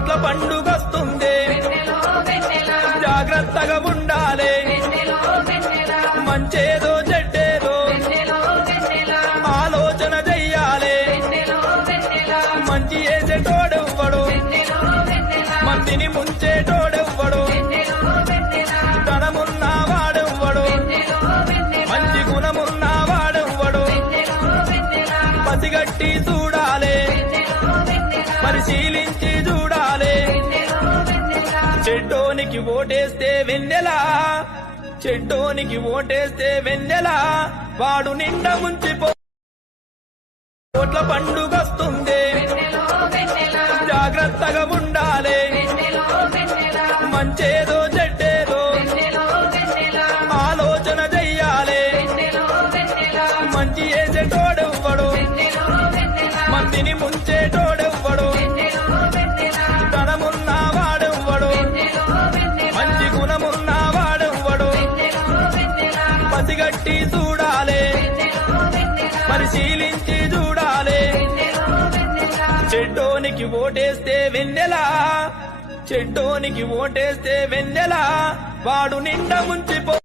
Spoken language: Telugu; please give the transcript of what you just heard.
కోట్ల పండుగొస్తుంది జాగ్రత్తగా ఉండాలి మంచేదో చెడ్డేదో ఆలోచన చెయ్యాలి మంచి చేసేటోడెవ్వడు మందిని ముంచేటోడెవ్వడు ధనమున్నా వాడెవ్వడు మంచి గుణమున్నా వాడెవ్వడు పసిగట్టి చూడాలి పరిశీలించి చూడాలి చెడ్డోనికి ఓటేస్తే వెన్నెలా చెడ్డోనికి ఓటేస్తే వెన్నెలా వాడు నిండా ముంచిపో కోట్ల పండుగొస్తుంది జాగ్రత్తగా ఉండాలి మంచేదో చెడ్డేదో ఆలోచన చెయ్యాలి మంచి చేసేటోడెవ్వడు మందిని ముంచేటోడెవ్వడు ధనమున్నా వాడెవ్వడు మంచి గుణమున్నా వాడెవ్వడు పసిగట్టి చూడాలి పరిశీలించి చూడాలి చెడ్డోనికి ఓటేస్తే వెన్నెలా చెడ్డోనికి ఓటేస్తే వెన్నెలా వాడు నిండా ముంచిపో